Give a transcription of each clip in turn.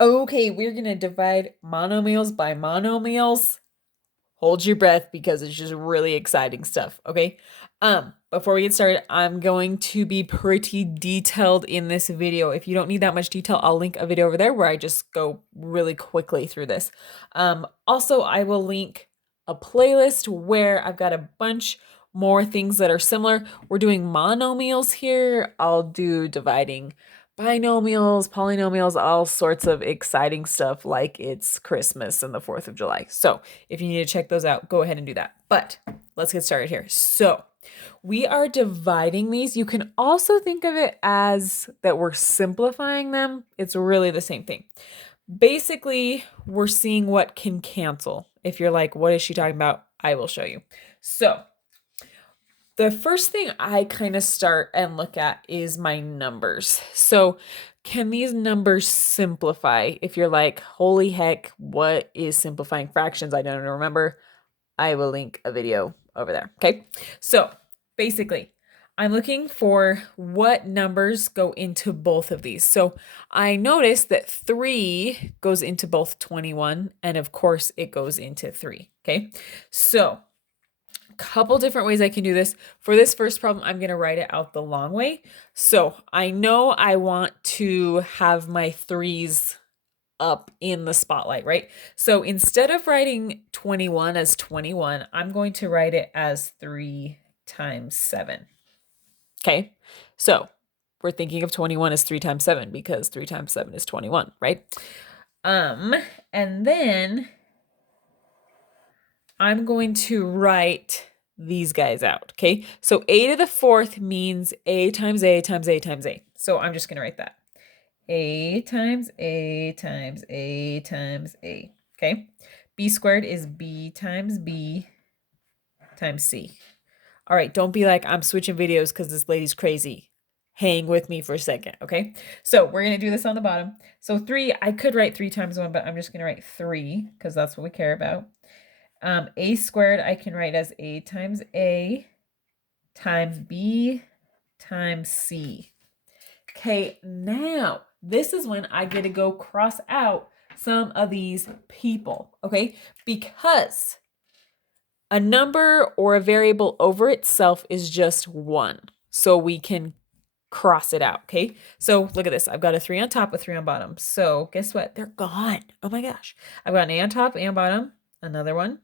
Okay, we're gonna divide monomials by monomials. Hold your breath because it's just really exciting stuff, okay? Before we get started, I'm going to be pretty detailed in this video. If you don't need that much detail, I'll link a video over there where I just go really quickly through this. Also, I will link a playlist where I've got a bunch more things that are similar. We're doing monomials here. I'll do dividing binomials, polynomials, all sorts of exciting stuff like it's Christmas and the 4th of July. So if you need to check those out, go ahead and do that. But let's get started here. So we are dividing these. You can also think of it as that we're simplifying them. It's really the same thing. Basically, we're seeing what can cancel. If you're like, what is she talking about? I will show you. So the first thing I kind of start and look at is my numbers. So can these numbers simplify? If you're like, holy heck, what is simplifying fractions? I don't remember. I will link a video over there. Okay. So basically, I'm looking for what numbers go into both of these. So I noticed that 3 goes into both 21, and of course it goes into 3. Okay. So couple different ways I can do this. For this first problem, I'm going to write it out the long way. So I know I want to have my 3's up in the spotlight, right? So instead of writing 21 as 21, I'm going to write it as 3 times 7. Okay, so we're thinking of 21 as 3 times 7 because 3 times 7 is 21, right? And then I'm going to write these guys out, okay? So a to the 4th means a times a times a times a. So I'm just going to write that. A times a times a times a, okay? B squared is b times c. All right, don't be like, I'm switching videos because this lady's crazy. Hang with me for a second, okay? So we're going to do this on the bottom. So 3, I could write 3 times 1, but I'm just going to write 3 because that's what we care about. A squared I can write as a times a times b times c. Okay, now this is when I get to go cross out some of these people, okay? Because a number or a variable over itself is just 1. So we can cross it out, okay? So look at this. I've got a 3 on top, a 3 on bottom. So guess what? They're gone. Oh my gosh. I've got an a on top, a on bottom, another one.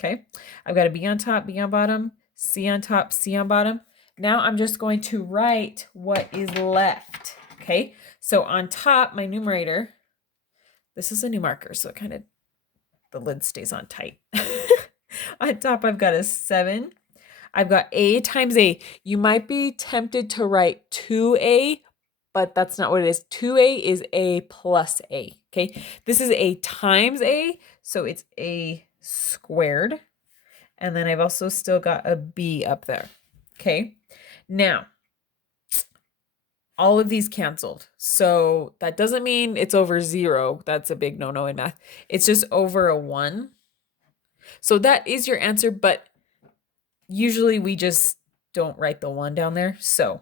Okay, I've got a B on top, B on bottom, C on top, C on bottom. Now I'm just going to write what is left. Okay, so on top, my numerator, this is a new marker, so it kind of, the lid stays on tight. On top, I've got a 7. I've got a times a. You might be tempted to write 2a, but that's not what it is. 2a is a plus a, okay? This is a times a, so it's a squared. And then I've also still got a b up there, okay? Now, all of these canceled. So that doesn't mean it's over 0. That's a big no-no in math. It's just over a 1. So that is your answer, but usually we just don't write the 1 down there. So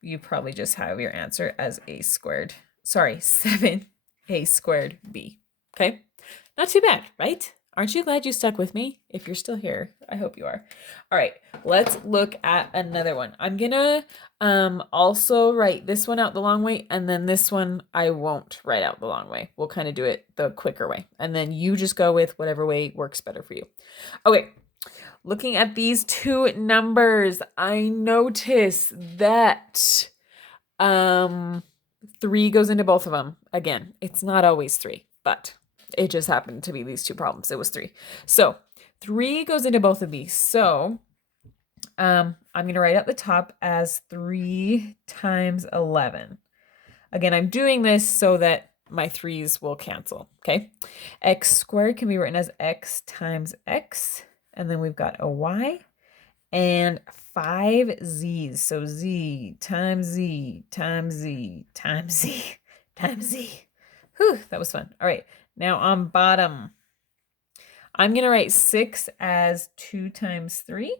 you probably just have your answer as a squared. Sorry, 7a squared b. Okay? Not too bad, right? Aren't you glad you stuck with me? If you're still here, I hope you are. All right, let's look at another one. I'm gonna also write this one out the long way, and then this one I won't write out the long way. We'll kind of do it the quicker way, and then you just go with whatever way works better for you. Okay, looking at these two numbers, I notice that 3 goes into both of them. Again, it's not always 3, but it just happened to be these two problems. It was 3. So 3 goes into both of these. So I'm going to write at the top as 3 times 11. Again, I'm doing this so that my 3's will cancel, okay? X squared can be written as x times x, and then we've got a y, and 5 z's. So z times z times z times z times z. Whew, that was fun. All right, now on bottom, I'm going to write 6 as 2 times 3.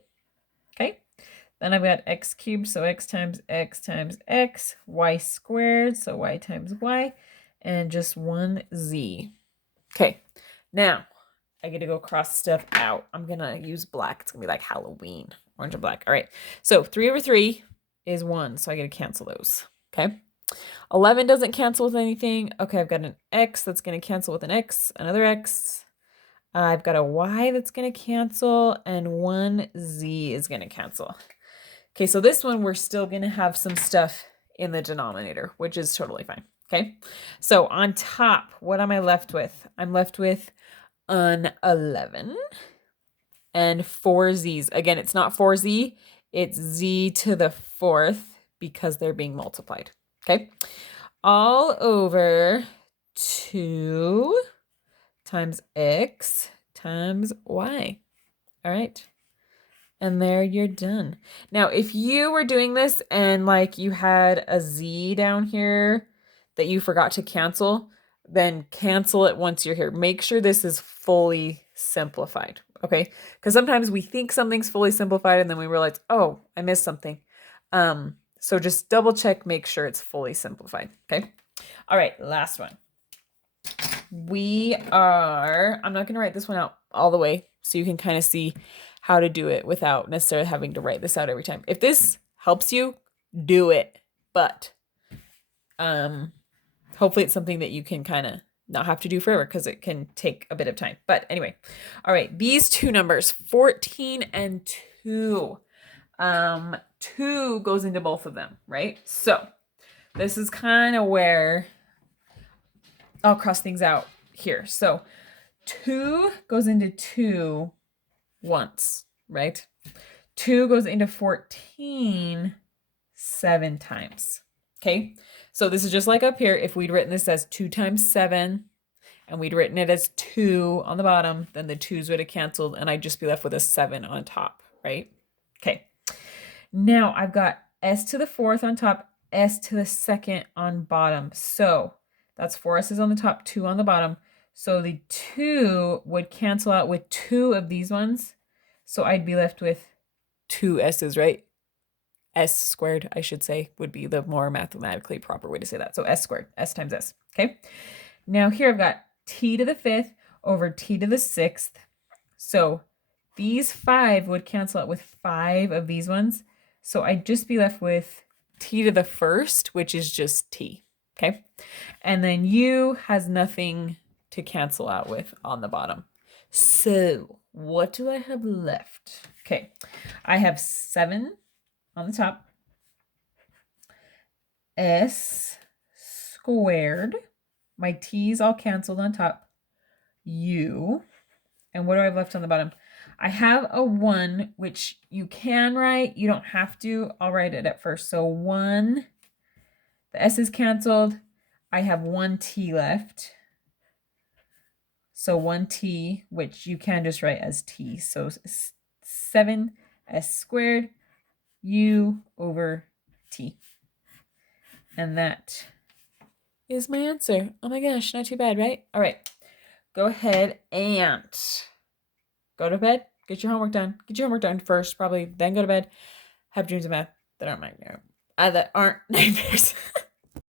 Okay, then I've got x cubed, so x times x times x, y squared, so y times y, and just one Z. Okay, now I get to go cross stuff out. I'm going to use black. It's going to be like Halloween. Orange and black. All right. So 3 over 3 is 1. So I get to cancel those. Okay. 11 doesn't cancel with anything. Okay, I've got an X that's going to cancel with an X. Another X. I've got a Y that's going to cancel. And one Z is going to cancel. Okay, so this one we're still going to have some stuff in the denominator, which is totally fine. Okay. So on top, what am I left with? I'm left with an 11 and 4 Z's. Again, it's not 4Z, it's Z to the 4th because they're being multiplied. Okay. All over 2 times X times Y. All right. And there you're done. Now, if you were doing this and like you had a Z down here that you forgot to cancel, then cancel it once you're here. Make sure this is fully simplified, okay? Because sometimes we think something's fully simplified and then we realize, oh, I missed something. So just double check, make sure it's fully simplified, okay? All right, last one. I'm not going to write this one out all the way so you can kind of see how to do it without necessarily having to write this out every time. If this helps you, do it. But hopefully it's something that you can kind of not have to do forever because it can take a bit of time. But anyway, all right, these two numbers, 14 and 2. 2 goes into both of them, right? So this is kind of where I'll cross things out here. So 2 goes into 2 once, right? 2 goes into 14 7 times. Okay, so this is just like up here. If we'd written this as 2 times 7 and we'd written it as 2 on the bottom, then the 2's would have canceled and I'd just be left with a 7 on top, right? Okay, now I've got S to the 4th on top, S to the 2nd on bottom. So that's 4 S's on the top, 2 on the bottom. So the 2 would cancel out with 2 of these ones. So I'd be left with 2 S's, right? S squared, I should say, would be the more mathematically proper way to say that. So S squared, S times S, okay? Now here I've got T to the 5th over T to the 6th. So these 5 would cancel out with 5 of these ones. So I'd just be left with T to the 1st, which is just T, okay? And then U has nothing to cancel out with on the bottom. So what do I have left? Okay, I have 7 on the top, S squared, my T's all canceled on top, U, and what do I have left on the bottom? I have a 1, which you can write, you don't have to, I'll write it at first. So 1, the S is canceled, I have 1 T left. So 1 T, which you can just write as T. So 7 S squared U over T. And that is my answer. Oh my gosh, not too bad, right? All right, go ahead and go to bed. Get your homework done. Get your homework done first, probably, then go to bed. Have dreams of math that aren't nightmares.